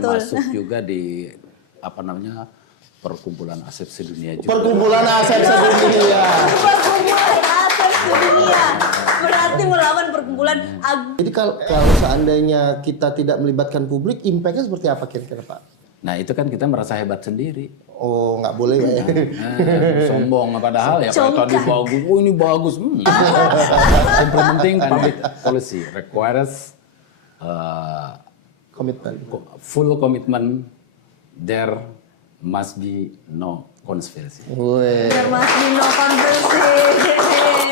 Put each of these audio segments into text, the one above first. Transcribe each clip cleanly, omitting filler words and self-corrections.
betul. Termasuk juga di apa namanya perkumpulan asep sedunia juga. Perkumpulan asep sedunia. Perkumpulan asep sedunia. Berarti melawan perkumpulan Jadi kalau seandainya kita tidak melibatkan publik, impact-nya seperti apa kira-kira Pak? Nah itu kan kita merasa hebat sendiri. Oh nggak boleh ya? Sombong padahal ya kalau tadi bagus, oh ini bagus. Implementing public policy requires Komitmen. full commitment. There must be no conspiracy. Wih. There must be no conspiracy.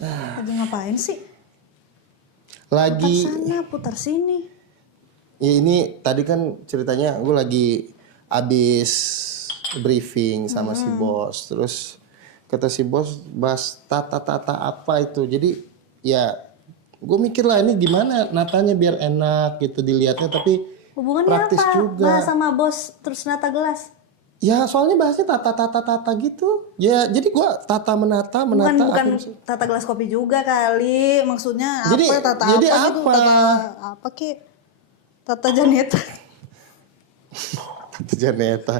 Lagi ngapain sih? Lagi. Putar sana, putar sini. Ya ini tadi kan ceritanya gue lagi abis briefing sama si bos. Terus kata si bos bahas tata-tata apa itu. Jadi ya gue mikir lah ini gimana natanya biar enak gitu dilihatnya. Tapi Hubungannya praktis apa? juga. Bahas sama bos terus nata gelas. Ya soalnya bahasnya tata-tata gitu. Ya jadi gue tata-menata. Bukan tata gelas kopi juga kali. Maksudnya Jadi- apa? Tata jadi apa gitu? apa? Tata apa ki? Tata Janeta. Tata Janeta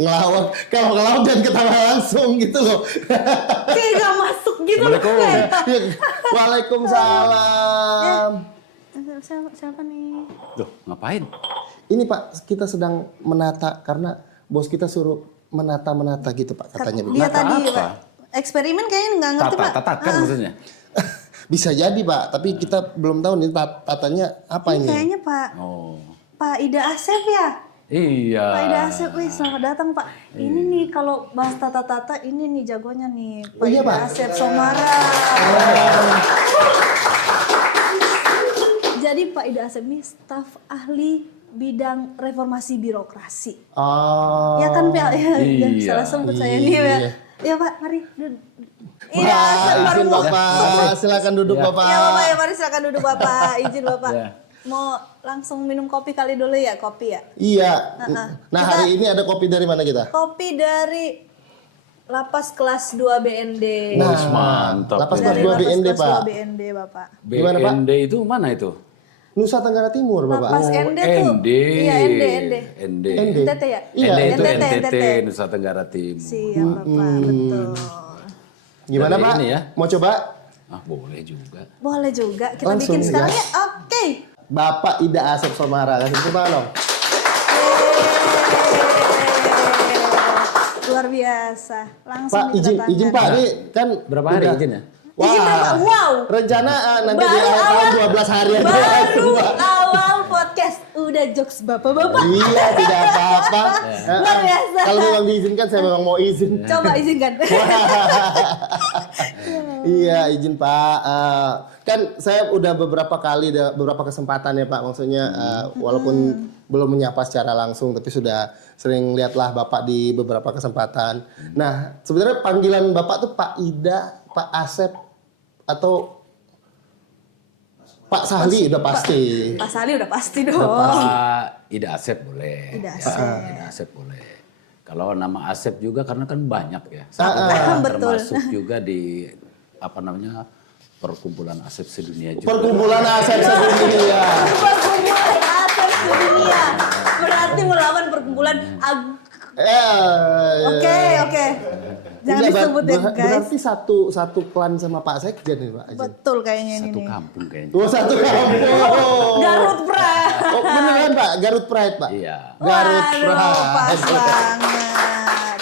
ngelawak. Kalau ngelawak jangan ketawa langsung gitu loh. Kayak gak masuk gitu loh. Waalaikumsalam. Siapa nih? Loh, ngapain? Ini Pak, kita sedang menata karena bos kita suruh menata gitu Pak katanya. Dia Nata tadi apa? Pak, eksperimen kayaknya nggak ngerti Pak. Tatakan maksudnya? Bisa jadi Pak, tapi kita belum tahu nih tatanya apa ini. Kayaknya Pak, Oh, Pak Ida Asep ya. iya. Pak Ida Asep, wih selamat datang Pak. Ini nih kalau bahas tata-tata ini nih jagonya nih Pak Oh, iya, Ida Pak? Asep Somara. Jadi Pak Ida Asep ini staf ahli bidang reformasi birokrasi. Oh. Ya kan Pak, ya, Iya. salah sebut saya nih ya. Ya Pak, mari duduk. Ida Wah, Asep baru izin mau. Bapak, silakan duduk Ya. Bapak. Ya Bapak ya, mari silakan duduk Bapak. Izin Bapak. Ya. Mau langsung minum kopi kali dulu ya, kopi ya. Iya. Nah Kita- hari ini ada kopi dari mana kita? Kopi dari Lapas kelas 2 BND. Nah, mantap. Lapas Dari kelas 2 Lapas BND kelas Pak. 2 BND Bapak. Gimana, Pak? BND itu mana itu? Nusa Tenggara Timur Bapak. Lapas ND tuh. ND. Iya, ND. ND. ND. NTT ya? Iya, ND itu NTT. NTT, Nusa Tenggara Timur. Siap Bapak, betul. Gimana Dari Pak? ini ya? Mau coba? Ah, boleh juga. Boleh juga, kita Langsung, bikin sekarang gas. ya. Oke. Bapak Ida Asep Somara, kasih tepuk tangan dong. Luar biasa. Langsung Pak izin Pak, ini kan Berapa hari udah- izinnya? Wah, Izin berapa? Wow. rencana nanti di Baru akhir tahun awal. 12 hari aja. Baru awal podcast udah jokes bapak-bapak. Iya, tidak apa-apa. Luar biasa. Kalau memang diizinkan, saya memang mau izin. Coba izinkan. Iya, izin Pak. Kan saya udah beberapa kesempatan ya Pak. Maksudnya walaupun belum menyapa secara langsung, tapi sudah sering lihatlah Bapak di beberapa kesempatan. Nah, sebenarnya panggilan Bapak tuh Pak Ida, Pak Asep, atau Pak Sahli udah pasti. Pak Sali udah pasti dong. Pak Ida Asep boleh. Ida Pak Asep. Ida Asep boleh. Kalau nama Asep juga karena kan banyak ya. Betul. Termasuk juga di apa namanya perkumpulan Asep sedunia juga. Perkumpulan Asep sedunia. Perkumpulan asep sedunia. Berarti melawan perkumpulan Oke. Jangan Enggak, disebut ya guys. Berarti satu klan sama Pak Sekjen nih Pak. Betul kayaknya ini Satu nih. kampung kayaknya. Oh, satu kampung. Garut Pride. Oh, beneran Pak, Garut Pride Pak. Iya. Garut Waduh, pas Pride. banget.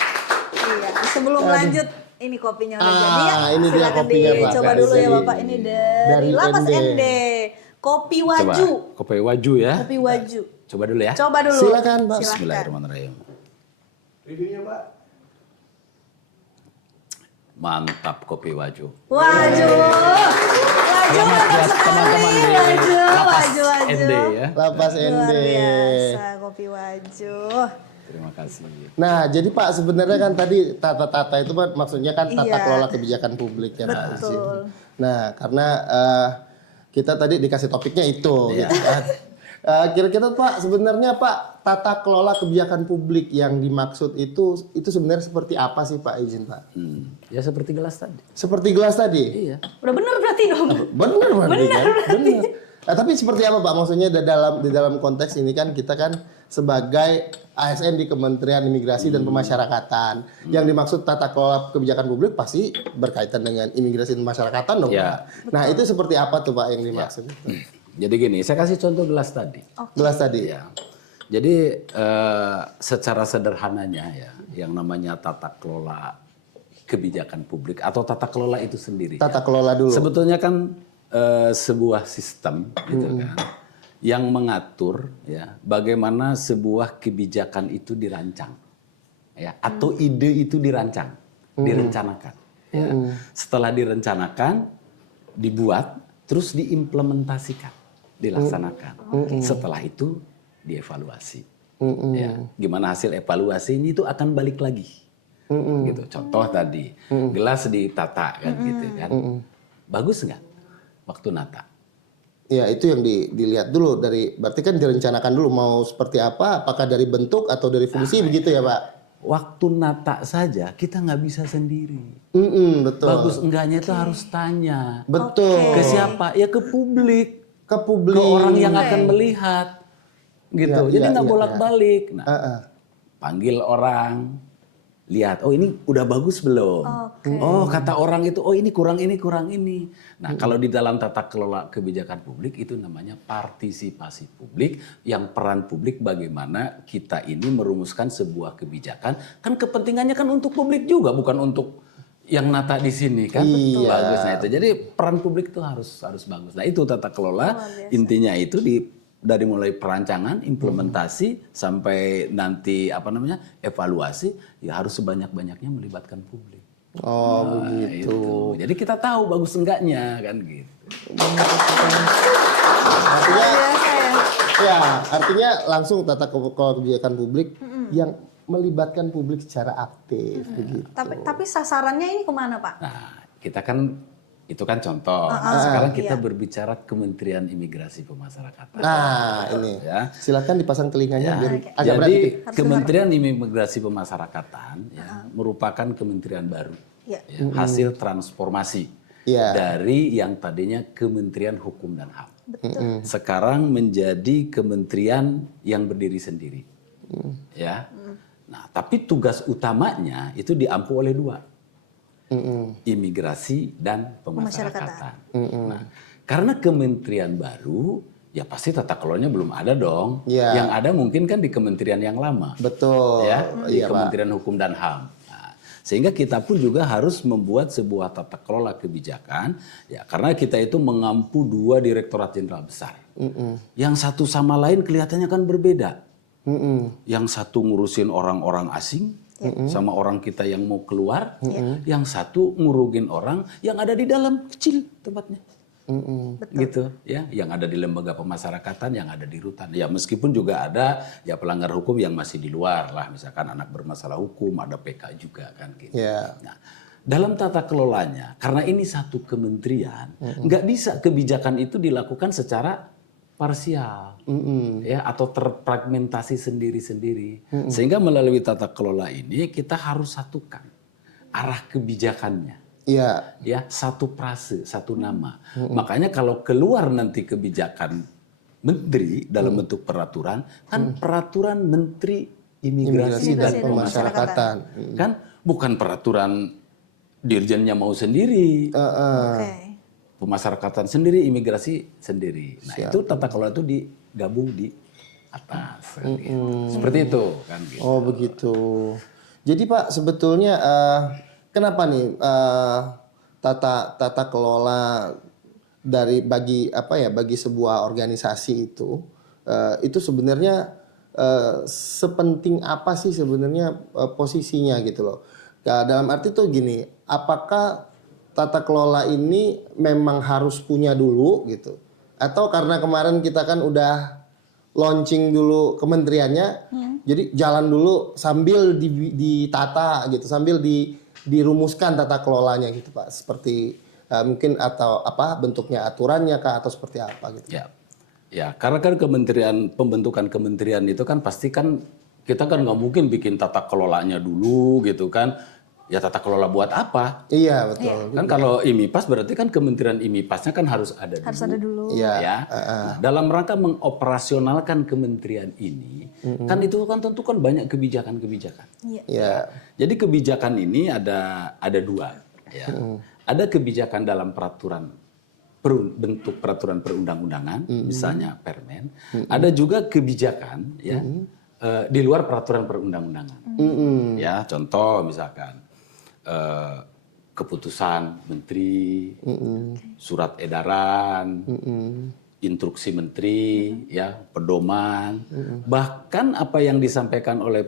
Iya, sebelum lanjut ini kopinya udah jadi ya. ini dia Silakan kopinya, Pak. dicoba dulu ya Dari- Bapak. Ini dari Lapas ND. ND. Kopi Coba waju. kopi waju ya. Kopi waju. Coba dulu ya. Coba dulu. Silakan, Pak. Silakan. Bismillahirrahmanirrahim. Reviewnya Pak. Mantap kopi waju. Waju. Waju mantap sekali. Waju. Lapas Waju. ND ya. Lapas Luar ND. biasa kopi waju. Terima kasih. Nah, jadi Pak sebenarnya kan tadi tata itu kan maksudnya kan tata Iya. kelola kebijakan publik ya Pak. Betul. Nah, karena kita tadi dikasih topiknya itu Iya. gitu kan. Kira-kira Pak sebenarnya Pak tata kelola kebijakan publik yang dimaksud itu sebenarnya seperti apa sih Pak, izin Pak? Ya seperti gelas tadi. Seperti gelas tadi? Iya. Udah bener berarti dong. Benar berarti kan? Benar. Nah, tapi seperti apa Pak? Maksudnya di dalam konteks ini kan kita kan sebagai ASN di Kementerian Imigrasi dan Pemasyarakatan. Yang dimaksud tata kelola kebijakan publik pasti berkaitan dengan imigrasi dan pemasyarakatan dong Ya. Pak. Nah, itu seperti apa tuh Pak yang dimaksud itu? Jadi gini, saya kasih contoh gelas tadi. Gelas tadi. Ya. Jadi secara sederhananya ya, yang namanya tata kelola kebijakan publik atau tata kelola itu sendiri. Tata kelola dulu. Sebetulnya kan sebuah sistem gitu kan yang mengatur ya bagaimana sebuah kebijakan itu dirancang ya atau ide itu dirancang, direncanakan. Ya. Setelah direncanakan, dibuat, terus diimplementasikan, dilaksanakan. Setelah itu dievaluasi. Ya, gimana hasil evaluasi ini itu akan balik lagi. Gitu. Contoh tadi, gelas ditata kan gitu kan. Bagus nggak waktu nata? Ya, itu yang dilihat dulu berarti kan direncanakan dulu mau seperti apa, apakah dari bentuk atau dari fungsi begitu ya, Pak? Waktu nata saja kita nggak bisa sendiri. Betul. Bagus enggaknya itu harus tanya. Betul. Ke siapa? Ya ke publik. Ke publik. Ke orang yang akan melihat. Gitu. Ya, Jadi ya, nggak ya, bolak-balik. Nah, Heeh. panggil orang, lihat, oh ini udah bagus belum? Oke. Oh kata orang itu, oh ini kurang ini, kurang ini. Nah kalau di dalam tata kelola kebijakan publik itu namanya partisipasi publik, yang peran publik bagaimana kita ini merumuskan sebuah kebijakan, kan kepentingannya kan untuk publik juga, bukan untuk yang nata di sini kan. Iya. Bagusnya itu. Jadi peran publik itu harus bagus. Nah itu tata kelola, intinya itu dari mulai perancangan, implementasi sampai nanti evaluasi ya harus sebanyak-banyaknya melibatkan publik. Oh, Nah, begitu. itu. Jadi kita tahu bagus enggaknya kan gitu. Artinya Biasa ya. ya, artinya langsung tata kelola kebijakan publik yang melibatkan publik secara aktif begitu. Tapi sasarannya ini kemana Pak? Nah, kita kan itu kan contoh. Nah, sekarang kita berbicara Kementerian Imigrasi Pemasyarakatan. Nah, ini. Ya. Silakan dipasang telinganya biar agak berat Jadi dikit. Kementerian Imigrasi Pemasyarakatan ya, merupakan kementerian baru, Ya. ya, hasil transformasi Iya. dari yang tadinya Kementerian Hukum dan HAM. Sekarang menjadi kementerian yang berdiri sendiri, ya. Nah, tapi tugas utamanya itu diampu oleh dua, imigrasi dan pemasyarakatan. Nah, karena kementerian baru, ya pasti tata kelolanya belum ada dong. Iya. Yang ada mungkin kan di kementerian yang lama, Betul. ya, di Iya, Pak. Kementerian Hukum dan HAM. Nah, sehingga kita pun juga harus membuat sebuah tata kelola kebijakan, ya karena kita itu mengampu dua direktorat jenderal besar. Yang satu sama lain kelihatannya kan berbeda. Yang satu ngurusin orang-orang asing, sama orang kita yang mau keluar, yang satu ngurugin orang yang ada di dalam kecil tempatnya. Gitu ya, yang ada di lembaga pemasyarakatan, yang ada di rutan. Ya meskipun juga ada ya pelanggar hukum yang masih di luar lah, misalkan anak bermasalah hukum, ada PK juga kan gitu. Ya. Nah, dalam tata kelolanya, karena ini satu kementerian, nggak bisa kebijakan itu dilakukan secara parsial, ya atau terfragmentasi sendiri-sendiri. Sehingga melalui tata kelola ini kita harus satukan arah kebijakannya. Iya. Ya, satu frase, satu nama. Makanya kalau keluar nanti kebijakan menteri dalam bentuk peraturan, kan peraturan Menteri Imigrasi dan Pemasyarakatan. Kan bukan peraturan dirjennya mau sendiri. Oke. Pemasyarakatan sendiri, imigrasi sendiri. Nah, itu tata kelola itu digabung di atas. Kan, gitu. Seperti itu kan gitu. Oh, begitu. Jadi Pak, sebetulnya kenapa nih tata kelola bagi sebuah organisasi itu sebenarnya sepenting apa sih sebenarnya posisinya gitu loh. Nah, dalam arti tuh gini, apakah tata kelola ini memang harus punya dulu gitu, atau karena kemarin kita kan udah launching dulu kementeriannya, Jadi jalan dulu sambil ditata gitu, sambil dirumuskan tata kelolanya gitu Pak. Seperti mungkin atau apa bentuknya aturannya kah atau seperti apa gitu. Ya, ya, karena kan pembentukan kementerian itu kan pasti kan kita kan nggak mungkin bikin tata kelolanya dulu gitu kan. Ya tata kelola buat apa? Iya betul. Kan kalau IMIPAS berarti kan kementerian IMIPASnya kan harus ada dulu. Harus ada dulu. Iya. Ya. Nah, dalam rangka mengoperasionalkan kementerian ini, kan itu kan tentu kan banyak kebijakan-kebijakan. Iya. Iya. Jadi kebijakan ini ada dua. Ya. Ada kebijakan dalam bentuk peraturan perundang-undangan, misalnya Permen. Ada juga kebijakan ya di luar peraturan perundang-undangan. Ya, contoh misalkan keputusan menteri, surat edaran, instruksi menteri, ya pedoman, bahkan apa yang disampaikan oleh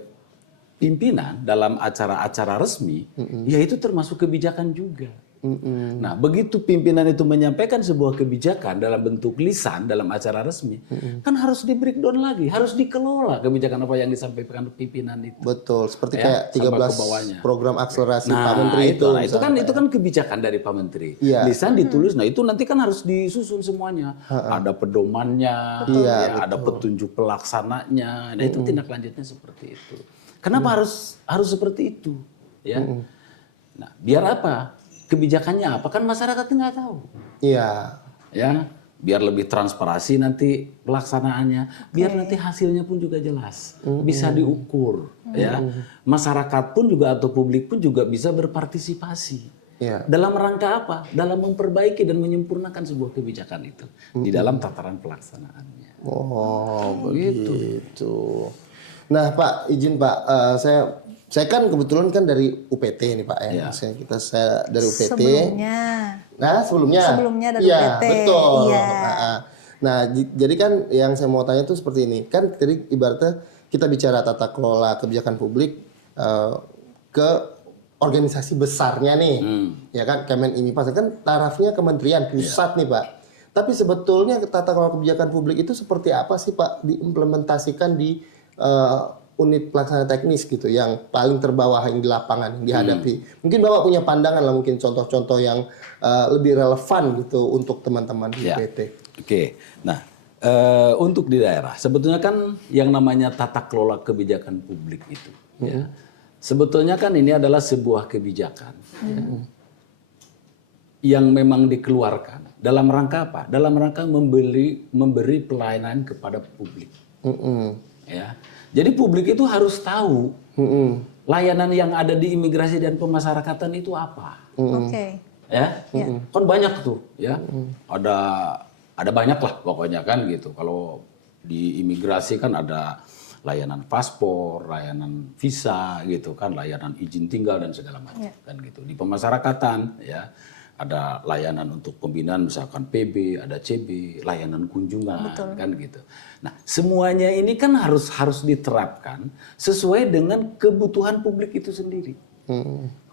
pimpinan dalam acara-acara resmi, ya itu termasuk kebijakan juga. Nah, begitu pimpinan itu menyampaikan sebuah kebijakan dalam bentuk lisan dalam acara resmi, kan harus di breakdown lagi, harus dikelola kebijakan apa yang disampaikan pimpinan itu. Betul, seperti Ya, kayak sampai 13 ke bawahnya. program akselerasi Pak Nah, Menteri itu. itu kan kebijakan dari Pak Menteri. Iya. Lisan ditulis, nah itu nanti kan harus disusun semuanya. Ada pedomannya, ya, ada petunjuk pelaksananya. Nah, itu tindak lanjutnya seperti itu. Kenapa harus seperti itu? Ya. Nah, biar apa? Kebijakannya apa? Kan masyarakat nggak tahu. Iya. Ya, biar lebih transparansi nanti pelaksanaannya, biar nanti hasilnya pun juga jelas, bisa diukur, ya. Masyarakat pun juga atau publik pun juga bisa berpartisipasi. Iya. Dalam rangka apa? Dalam memperbaiki dan menyempurnakan sebuah kebijakan itu di dalam tataran pelaksanaannya. Oh, begitu. Nah, Pak, izin Pak, saya kan kebetulan kan dari UPT nih Pak ya. Iya. Maksudnya saya dari UPT. Sebelumnya. Nah, sebelumnya. Sebelumnya dari Iya, UPT. betul. Iya. Nah, jadi kan yang saya mau tanya tuh seperti ini. Kan tadi ibaratnya kita bicara tata kelola kebijakan publik ke organisasi besarnya nih. Ya kan, Kemen IMIPAS kan tarafnya kementerian pusat nih Pak. Tapi sebetulnya tata kelola kebijakan publik itu seperti apa sih Pak diimplementasikan di unit pelaksana teknis gitu yang paling terbawah yang di lapangan yang dihadapi. Mungkin Bapak punya pandangan lah mungkin contoh-contoh yang lebih relevan gitu untuk teman-teman di Ya. PT. Oke, nah untuk di daerah sebetulnya kan yang namanya tata kelola kebijakan publik itu, ya, sebetulnya kan ini adalah sebuah kebijakan ya, yang memang dikeluarkan dalam rangka apa? Dalam rangka memberi pelayanan kepada publik. Ya, jadi publik itu harus tahu layanan yang ada di imigrasi dan pemasyarakatan itu apa. Oke. Ya, kan banyak tuh, ya. Ada banyak lah pokoknya kan gitu. Kalau di imigrasi kan ada layanan paspor, layanan visa gitu kan, layanan izin tinggal dan segala macam kan gitu. Di pemasyarakatan ya ada layanan untuk pembinaan misalkan PB, ada CB, layanan kunjungan kan gitu. Nah, semuanya ini kan harus diterapkan sesuai dengan kebutuhan publik itu sendiri.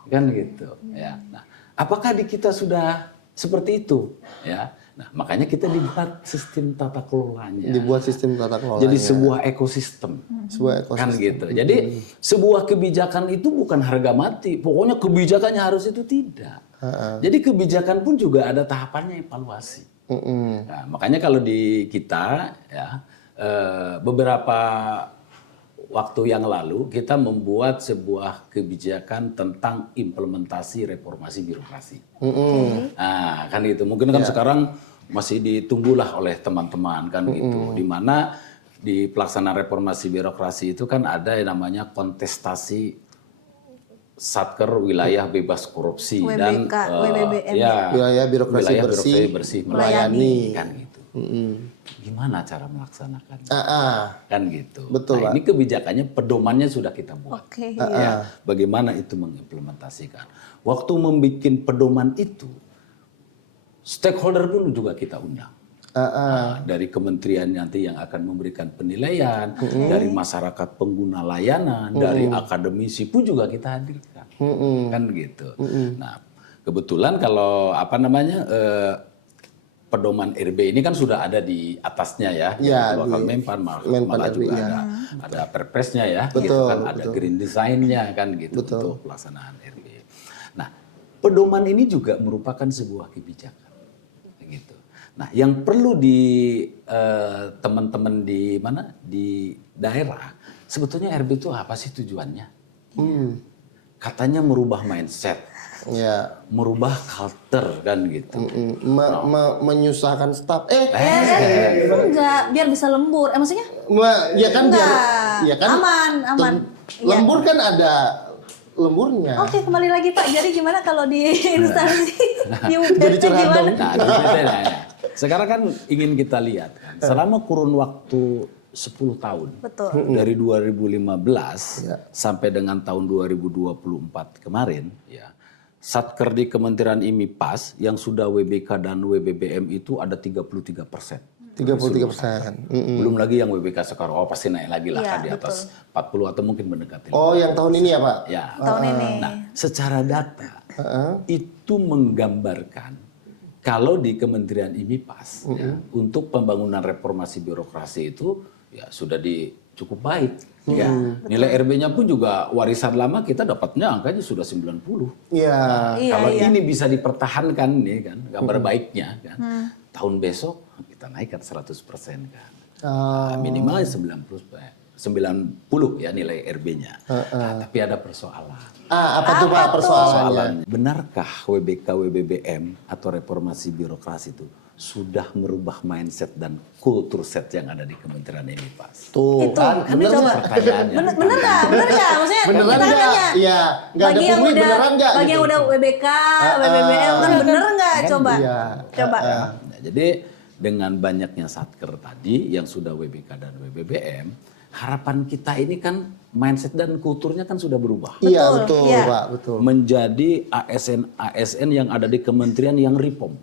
Kan gitu ya. Nah, apakah di kita sudah seperti itu ya? Nah, makanya kita dibuat sistem tata kelolanya. Dibuat sistem tata kelola. Jadi sebuah ekosistem. Sebuah ekosistem. Kan gitu. Jadi sebuah kebijakan itu bukan harga mati. Pokoknya kebijakannya harus itu tidak. Jadi kebijakan pun juga ada tahapannya evaluasi. Nah, makanya kalau di kita ya beberapa waktu yang lalu kita membuat sebuah kebijakan tentang implementasi reformasi birokrasi. Nah, kan gitu. Mungkin kan sekarang masih ditunggulah oleh teman-teman kan gitu. Di mana di pelaksanaan reformasi birokrasi itu kan ada yang namanya kontestasi Satker wilayah bebas korupsi WBK, dan WBBM. ya, Wilayah birokrasi bersih melayani. kan gitu. Gimana cara melaksanakannya? Ah, Kan gitu. Betul, nah, ini kebijakannya, pedomannya sudah kita buat. Oke. Ya, bagaimana itu mengimplementasikan. Waktu membuat pedoman itu, stakeholder pun juga kita undang. Nah, dari kementerian nanti yang akan memberikan penilaian, dari masyarakat pengguna layanan, dari akademisi pun juga kita hadirkan, kan gitu. Nah, kebetulan kalau apa namanya pedoman RB ini kan sudah ada di atasnya ya. Ya, Wakil di Menpan Menpan malah RB, juga ya. ada perpresnya ya. Betul, Gitu kan ada betul. green design-nya kan gitu untuk pelaksanaan RB. Nah, pedoman ini juga merupakan sebuah kebijakan. Gitu. Nah, yang perlu di teman-teman di mana di daerah, sebetulnya RB itu apa sih tujuannya? Katanya merubah mindset, Ya. merubah culture kan gitu. Menyusahkan staf. Enggak, biar bisa lembur. Maksudnya? Ya kan biar Enggak. ya kan Aman. Iya. lembur kan ada lemburnya. Oke, kembali lagi Pak. Jadi gimana kalau di instansi di Jadi UPT curhat gimana? dong. Nah, sekarang kan ingin kita lihat kan, selama kurun waktu 10 tahun. Betul. Dari 2015 Ya. sampai dengan tahun 2024 kemarin, ya. Satker di Kementerian IMIPAS yang sudah WBK dan WBBM itu ada 33%. 33%. Belum lagi yang WBK sekarang, pasti naik lagi lah Iya, kan di atas 40 atau mungkin mendekati. Oh, yang tahun ini ya, Pak? Ya. Tahun ini. Nah, secara data itu menggambarkan kalau di Kementerian IMIPAS ya, untuk pembangunan reformasi birokrasi itu ya sudah cukup baik. Ya. Nilai RB-nya pun juga warisan lama kita dapatnya angkanya sudah 90. Iya. Iya, Kalau iya. ini bisa dipertahankan nih kan gambar baiknya kan. Tahun besok kita naikkan 100% kan. Minimal 90 ya nilai RB-nya. Nah, tapi ada persoalan. Apa tuh Pak persoalannya? Benarkah WBK WBBM atau reformasi birokrasi itu sudah merubah mindset dan kultur set yang ada di Kementerian ini, Pak? Tuh Itu, kan, ini bener coba. nggak? Pertanyaannya. Bener nggak? Bener nggak? Maksudnya Beneran kita nggak? nanya. Iya, nggak ada Bagi yang pungli, udah, beneran nggak? bagi yang gitu? udah WBK, WBBM kan bener nggak? Coba. Iya. Coba. Nah, jadi dengan banyaknya satker tadi yang sudah WBK dan WBBM, harapan kita ini kan mindset dan kulturnya kan sudah berubah. Iya, Betul, betul iya. Pak, betul. Menjadi ASN yang ada di kementerian yang reform.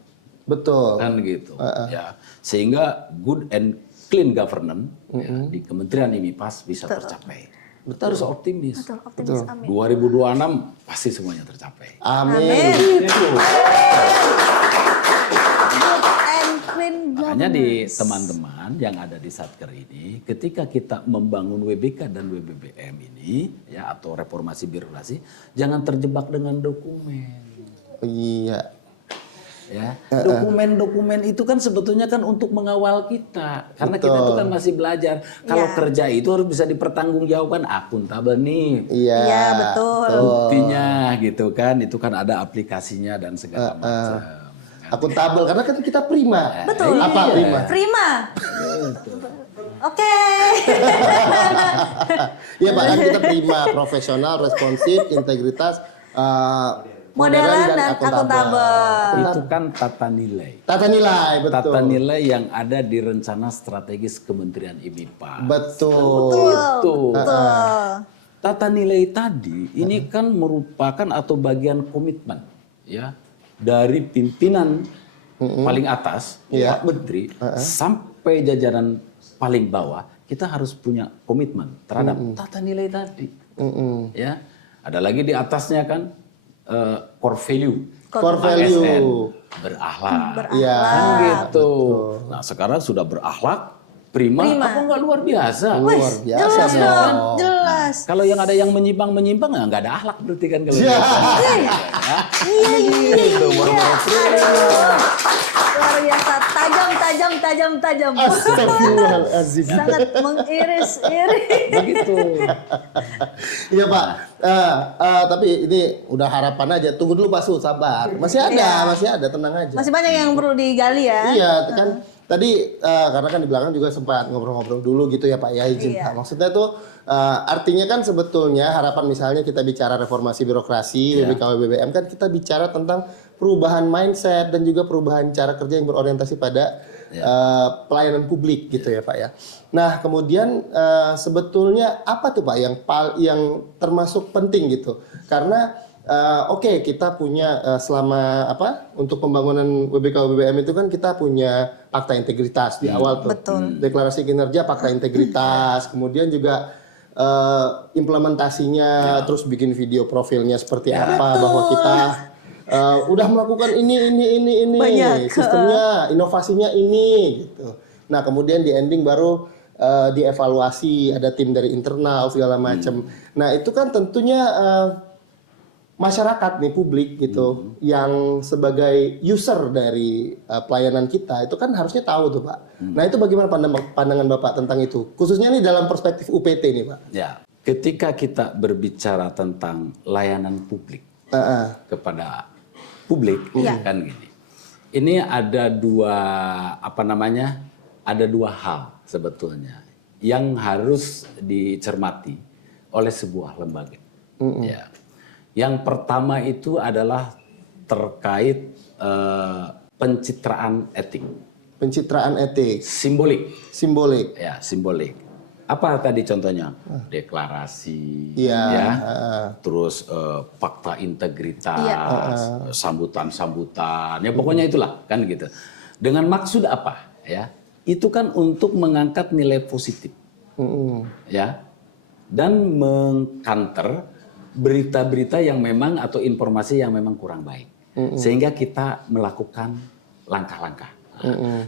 Betul. Kan gitu. Ya. Sehingga good and clean governance ya, di Kementerian IMIPAS bisa tercapai. Kita harus optimis. Betul, optimis. Amin. 2026 pasti semuanya tercapai. Amin. Good and clean Makanya di governance. teman-teman yang ada di Satker ini, ketika kita membangun WBK dan WBBM ini, ya atau reformasi birokrasi, jangan terjebak dengan dokumen. Iya. Ya, dokumen-dokumen itu kan sebetulnya kan untuk mengawal kita, karena kita itu kan masih belajar. Kalau Iya. kerja itu harus bisa dipertanggungjawabkan, akuntabel nih. Iya. Iya, betul. Buktinya gitu kan, itu kan ada aplikasinya dan segala macam. Akuntabel karena kan kita prima. Betul. Apa Iya. prima? Prima. Oke. Iya Pak, kan kita prima, profesional, responsif, integritas, Modern dan akuntabel. Itu kan tata nilai. Tata nilai, betul. Tata nilai yang ada di rencana strategis Kementerian IMIPA. Betul. Itu. Betul. Tata nilai tadi ini kan merupakan atau bagian komitmen ya dari pimpinan paling atas Iya. Pak Menteri sampai jajaran paling bawah, kita harus punya komitmen terhadap tata nilai tadi. Ya, ada lagi di atasnya kan core value. Core value. ASN, berakhlak. Iya. Kan gitu. Nah, sekarang sudah berakhlak, prima. Apa enggak luar biasa? Luar biasa Jelas dong. dong, jelas. Kalau yang ada yang menyimpang ya nggak ada akhlak berarti kan kalau Iya. gitu. Luar biasa, tajam. Astagfirullahaladzim. Sangat mengiris-iris. Begitu. Iya Pak. Tapi ini udah harapan aja. Tunggu dulu Pak Su, sabar. Masih ada, tenang aja. Masih banyak yang perlu digali ya. Iya, kan tadi karena kan di belakang juga sempat ngobrol-ngobrol dulu gitu ya Pak ya, izin Pak. Maksudnya tuh artinya kan sebetulnya harapan misalnya kita bicara reformasi birokrasi, WBK WBBM kan kita bicara tentang perubahan mindset dan juga perubahan cara kerja yang berorientasi pada pelayanan publik gitu ya Pak ya. Nah, kemudian sebetulnya apa tuh Pak yang termasuk penting gitu? Karena oke, kita punya selama untuk pembangunan WBK WBBM itu kan kita punya fakta integritas di awal tuh. Betul. Deklarasi kinerja, fakta integritas, kemudian juga implementasinya, terus bikin video profilnya seperti apa bahwa kita udah melakukan ini, Banyak. sistemnya, inovasinya ini, gitu. Nah kemudian di ending baru dievaluasi, ada tim dari internal segala macam. Nah itu kan tentunya masyarakat nih, publik gitu, yang sebagai user dari pelayanan kita itu kan harusnya tahu tuh Pak. Nah itu bagaimana pandangan Bapak tentang itu, khususnya nih dalam perspektif UPT nih Pak. Ya, ketika kita berbicara tentang layanan publik kepada publik, kan gini. Ini ada ada dua hal sebetulnya yang harus dicermati oleh sebuah lembaga. Ya. Yang pertama itu adalah terkait pencitraan etik. Pencitraan etik. Simbolik. Ya, simbolik. Apa tadi contohnya? Deklarasi, terus fakta integritas, sambutan-sambutan, ya pokoknya itulah kan gitu. Dengan maksud apa? Ya, itu kan untuk mengangkat nilai positif, ya, dan mengcounter berita-berita yang memang atau informasi yang memang kurang baik, sehingga kita melakukan langkah-langkah.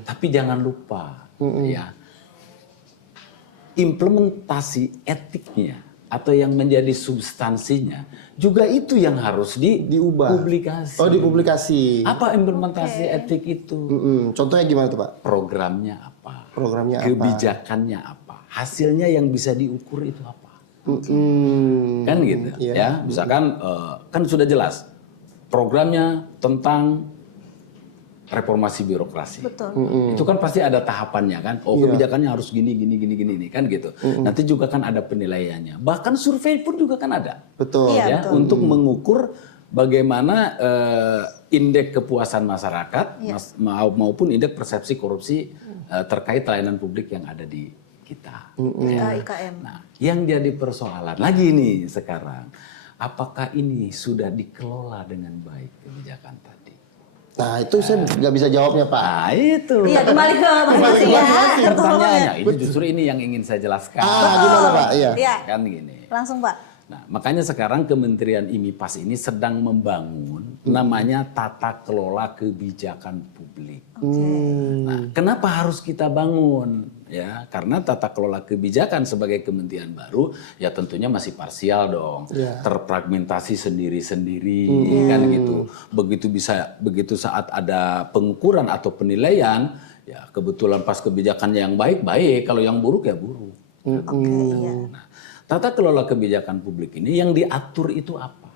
Tapi jangan lupa, ya, implementasi etiknya atau yang menjadi substansinya juga itu yang harus diubah. Publikasi. Oh, dipublikasi. Apa implementasi etik itu? Contohnya gimana tuh Pak? Programnya apa? Programnya Kebijakannya apa? Hasilnya yang bisa diukur itu apa? Kan gitu, ya. Misalkan kan sudah jelas programnya tentang reformasi birokrasi. Betul. Itu kan pasti ada tahapannya kan. Oh, kebijakannya harus gini kan gitu. Nanti juga kan ada penilaiannya. Bahkan survei pun juga kan ada. Betul. Ya, untuk mengukur bagaimana indeks kepuasan masyarakat maupun indeks persepsi korupsi terkait layanan publik yang ada di kita. IKM. Nah, yang jadi persoalan lagi nih sekarang, apakah ini sudah dikelola dengan baik kebijakan tadi? Nah itu saya nggak bisa jawabnya Pak. Nah itu. Iya, kembali ke masing-masing ya. Pertanyaannya, ini justru ini yang ingin saya jelaskan. Gimana Pak? Iya. Kan gini. Langsung Pak. Nah, makanya sekarang Kementerian IMIPAS ini sedang membangun namanya tata kelola kebijakan publik. Nah, kenapa harus kita bangun? Ya, karena tata kelola kebijakan sebagai kementerian baru, ya tentunya masih parsial dong, terfragmentasi sendiri-sendiri, kan gitu. Begitu saat ada pengukuran atau penilaian, ya kebetulan pas kebijakannya yang baik, kalau yang buruk ya buruk. Nah, tata kelola kebijakan publik ini yang diatur itu apa?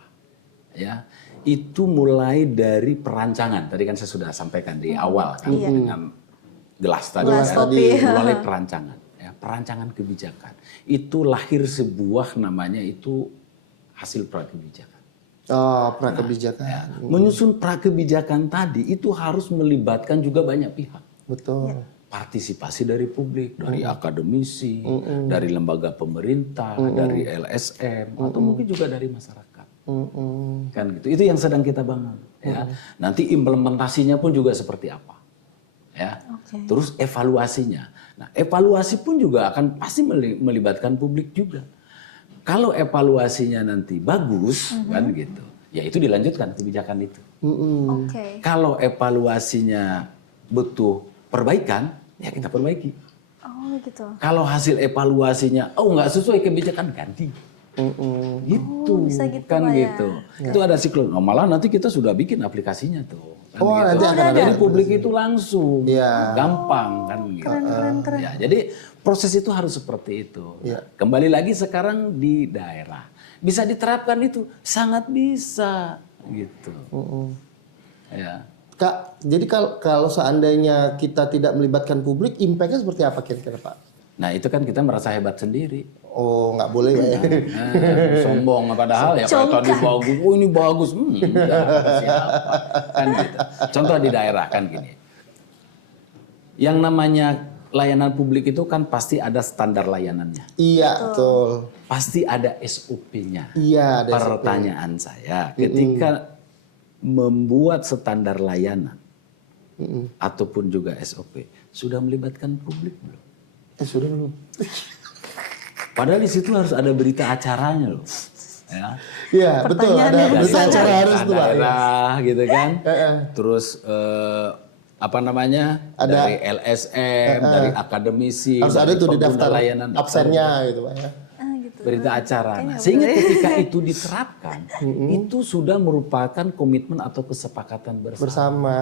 Ya, itu mulai dari perancangan. Tadi kan saya sudah sampaikan di awal kan dengan gelas tadi. Mulai perancangan, ya, perancangan kebijakan. Itu lahir sebuah namanya itu hasil prakebijakan. Oh, prakebijakan. Nah, ya, menyusun prakebijakan tadi itu harus melibatkan juga banyak pihak. Betul. Partisipasi dari publik, dari akademisi, dari lembaga pemerintah, dari LSM, atau mungkin juga dari masyarakat. Kan gitu. Itu yang sedang kita bangun. Ya. Nanti implementasinya pun juga seperti apa. Ya. Terus evaluasinya. Nah, evaluasi pun juga akan pasti melibatkan publik juga. Kalau evaluasinya nanti bagus, kan gitu, ya itu dilanjutkan kebijakan itu. Kalau evaluasinya butuh perbaikan, ya kita perbaiki. Oh gitu. Kalau hasil evaluasinya, nggak sesuai kebijakan, ganti. Gitu, bisa gitu, kan Pak, gitu. Itu ada siklus. Nah, malah nanti kita sudah bikin aplikasinya tuh. Kan gitu. Nanti akan ada. Jadi publik itu langsung, gampang kan gitu. Keren. Ya, jadi proses itu harus seperti itu. Kembali lagi sekarang di daerah, bisa diterapkan itu, sangat bisa gitu. Ya. Kak, jadi kalau seandainya kita tidak melibatkan publik, impact-nya seperti apa kira-kira Pak? Nah itu kan kita merasa hebat sendiri. Oh, nggak boleh ya? Sombong padahal ya kalau tadi bagus, ini bagus, siapa? Kan gitu. Contoh di daerah kan gini. Yang namanya layanan publik itu kan pasti ada standar layanannya. Iya, betul. Pasti ada SOP-nya. Iya, ada Pertanyaan saya, ketika membuat standar layanan ataupun juga SOP, sudah melibatkan publik belum? Sudah belum. Padahal di situ harus ada berita acaranya loh. ya. Iya, betul. Ada Pertanyaannya berita Dari acara harus tuh, Pak. daerah gitu kan. Terus apa namanya? Ada- dari LSM, dari akademisi, Harus ada dari tuh di pengguna daftar layanan absennya gitu, Pak ya. Gitu. berita acara. Nah, sehingga ketika itu diterapkan, itu sudah merupakan komitmen atau kesepakatan bersama. Bersama.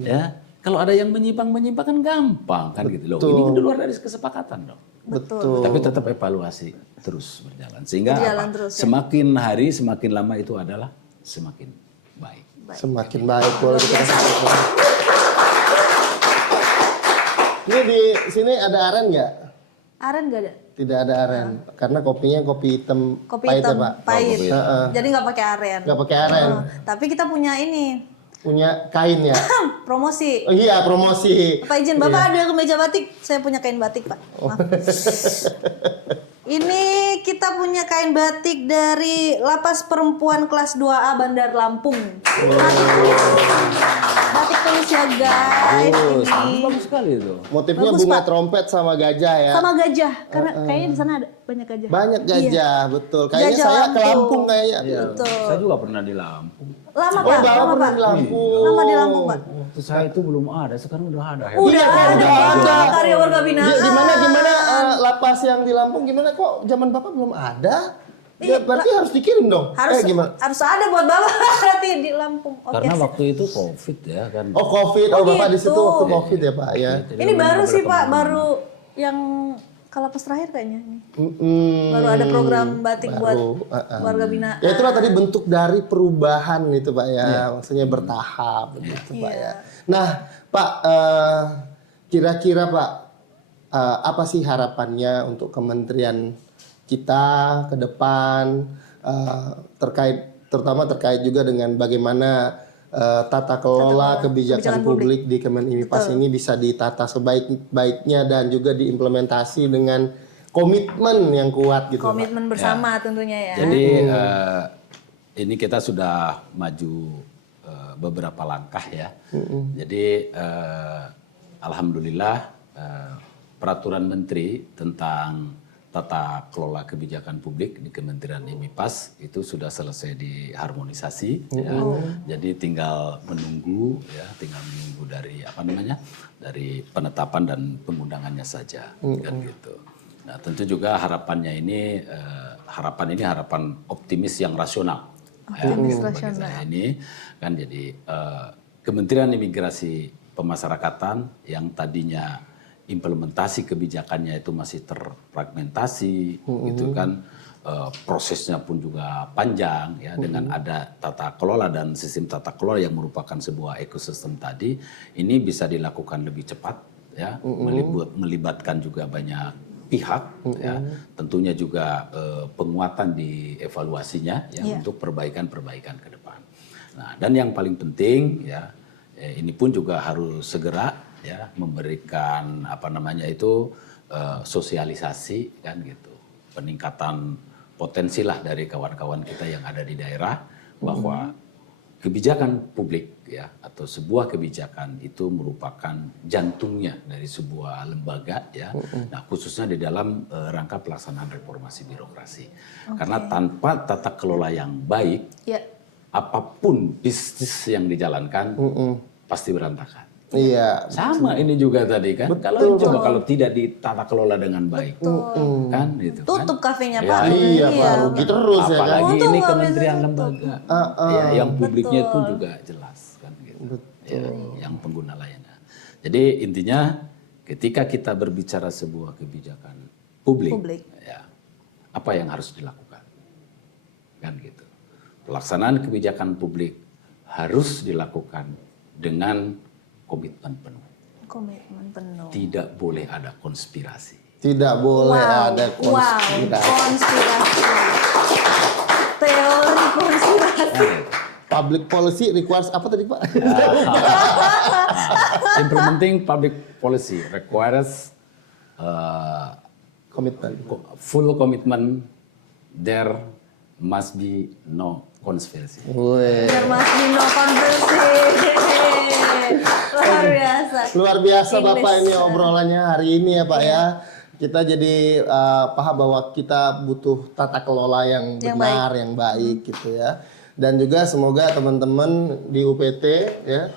Ya, kalau ada yang menyimpang kan gampang kan gitu loh. Ini kan di luar dari kesepakatan dong. Betul. Tapi tetap evaluasi terus berjalan. Sehingga Berjalan apa? terus, ya. Semakin hari semakin lama itu adalah semakin baik. Semakin baik boleh kita katakan. Ini di sini ada aren nggak? Aren nggak ada? Tidak ada aren, karena kopinya kopi hitam Kopi pahit ya, hitam Pak. pahit. kopi Jadi nggak pakai aren. Nggak pakai aren, Tapi kita punya ini punya kain ya. promosi. Oh iya, promosi. Pak izin, Bapak ada kemeja batik. Saya punya kain batik, Pak. Maaf. Ini kita punya kain batik dari Lapas Perempuan kelas 2A Bandar Lampung. Batik tulis ya guys. Terus, Ini. bagus sekali itu. Motifnya Bagus, bunga Pak. trompet sama gajah ya. Sama gajah, karena kayaknya di sana ada banyak gajah. Banyak gajah, betul. Kayaknya Gajah saya ke Lampung. Lampung kayaknya. Ya, Betul. saya juga pernah di Lampung. Lama Oh, Pak, Bapak lama pernah Pak. di Lampung. Lama di Lampung, Pak. Waktu saya itu belum ada, sekarang udah ada. Udah Iya, ada, udah Pak. ada. Karya warga binaan. Gimana lapas yang di Lampung gimana kok zaman Bapak belum ada? Ya, berarti harus dikirim dong. Harus Gimana? harus ada buat Bapak berarti di Lampung. Oke. Karena waktu itu COVID ya kan. Oh, Covid. Oh, Bapak di situ gitu. waktu Covid ya, Pak ya. Ini baru sih Pak, baru yang kalapas terakhir kayaknya ini. Baru ada program batik buat warga binaan. Ya itulah tadi bentuk dari perubahan itu Pak ya, maksudnya bertahap begitu Pak ya. Nah Pak, kira-kira Pak, apa sih harapannya untuk kementerian kita ke depan terutama terkait juga dengan bagaimana tata kelola kebijakan publik di Kemenimipas ini bisa ditata sebaik-baiknya dan juga diimplementasi dengan komitmen yang kuat gitu Pak. Komitmen bersama tentunya ya. Jadi ini kita sudah maju beberapa langkah ya. Jadi alhamdulillah peraturan menteri tentang tata kelola kebijakan publik di Kementerian IMIPAS itu sudah selesai diharmonisasi. Ya. Jadi tinggal menunggu dari dari penetapan dan pengundangannya saja kan gitu. Nah tentu juga harapannya ini harapan optimis yang rasional. Optimis Bagi rasional. saya ini kan jadi Kementerian Imigrasi Pemasyarakatan yang tadinya implementasi kebijakannya itu masih terfragmentasi, gitu kan, prosesnya pun juga panjang ya dengan ada tata kelola dan sistem tata kelola yang merupakan sebuah ekosistem tadi, ini bisa dilakukan lebih cepat ya, melibatkan juga banyak pihak ya, tentunya juga penguatan di evaluasinya ya untuk perbaikan-perbaikan ke depan. Nah dan yang paling penting ya ini pun juga harus segera ya memberikan sosialisasi kan gitu, peningkatan potensi lah dari kawan-kawan kita yang ada di daerah bahwa kebijakan publik ya atau sebuah kebijakan itu merupakan jantungnya dari sebuah lembaga ya. Nah khususnya di dalam rangka pelaksanaan reformasi birokrasi. Karena tanpa tata kelola yang baik, apapun bisnis yang dijalankan pasti berantakan. Iya. Sama ini juga tadi kan. Kalau tidak ditata kelola dengan baik, kan gitu. Tutup kafenya Ya, Pak. Iya, Pak, rugi terus ya kan. Apalagi Untung ini nggak kementerian bisa lembaga, ya, yang publiknya pun juga jelas kan gitu. Ya, yang pengguna layanan. Jadi intinya ketika kita berbicara sebuah kebijakan publik. Ya, apa yang harus dilakukan, kan gitu. Pelaksanaan kebijakan publik harus dilakukan dengan komitmen penuh. Komitmen penuh. Tidak boleh ada konspirasi. Tidak boleh ada konspirasi. Konspirasi. Teori konspirasi. Public policy requires apa tadi Pak? Implementing public policy requires Komitmen. full commitment. There must be no conspiracy. Wih. Biar Mas Dino konversi. Luar biasa. Luar biasa English. Bapak ini obrolannya hari ini ya Pak ya. kita jadi paham bahwa kita butuh tata kelola yang benar, yang baik gitu ya. Dan juga semoga teman-teman di UPT ya.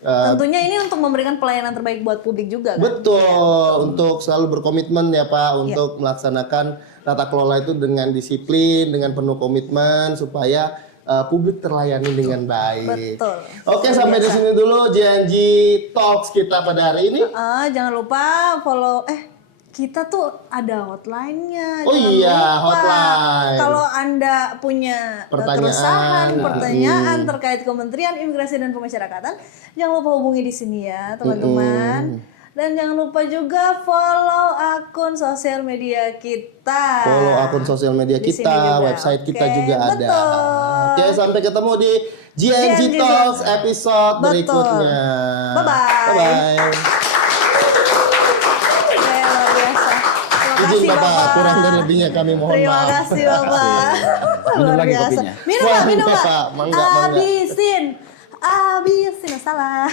Tentunya ini untuk memberikan pelayanan terbaik buat publik juga kan? Betul, untuk selalu berkomitmen ya Pak untuk melaksanakan tata kelola itu dengan disiplin, dengan penuh komitmen supaya publik terlayani dengan baik. Betul. Oke, sampai di sini dulu JNG Talks kita pada hari ini. Jangan lupa follow kita tuh ada hotline-nya. Oh Jangan iya, lupa. hotline. Kalau Anda punya keresahan, pertanyaan terkait Kementerian Imigrasi dan Pemasyarakatan, jangan lupa hubungi di sini ya, teman-teman. Dan jangan lupa juga follow akun sosial media kita. Follow akun sosial media Di sini kita, juga. website kita Oke, juga ada. betul. Oke, sampai ketemu di GNG Talks episode Betul. berikutnya. Bye-bye. Bye-bye. Oke, luar biasa. Terima Izin kasih, Bapak, kurang dan lebihnya kami mohon Terima maaf. kasih Bapak. Minum Luar lagi biasa. kopinya. Minum Pak, minum Mangga, Pak. Pak. Mangga. Habisin, salah.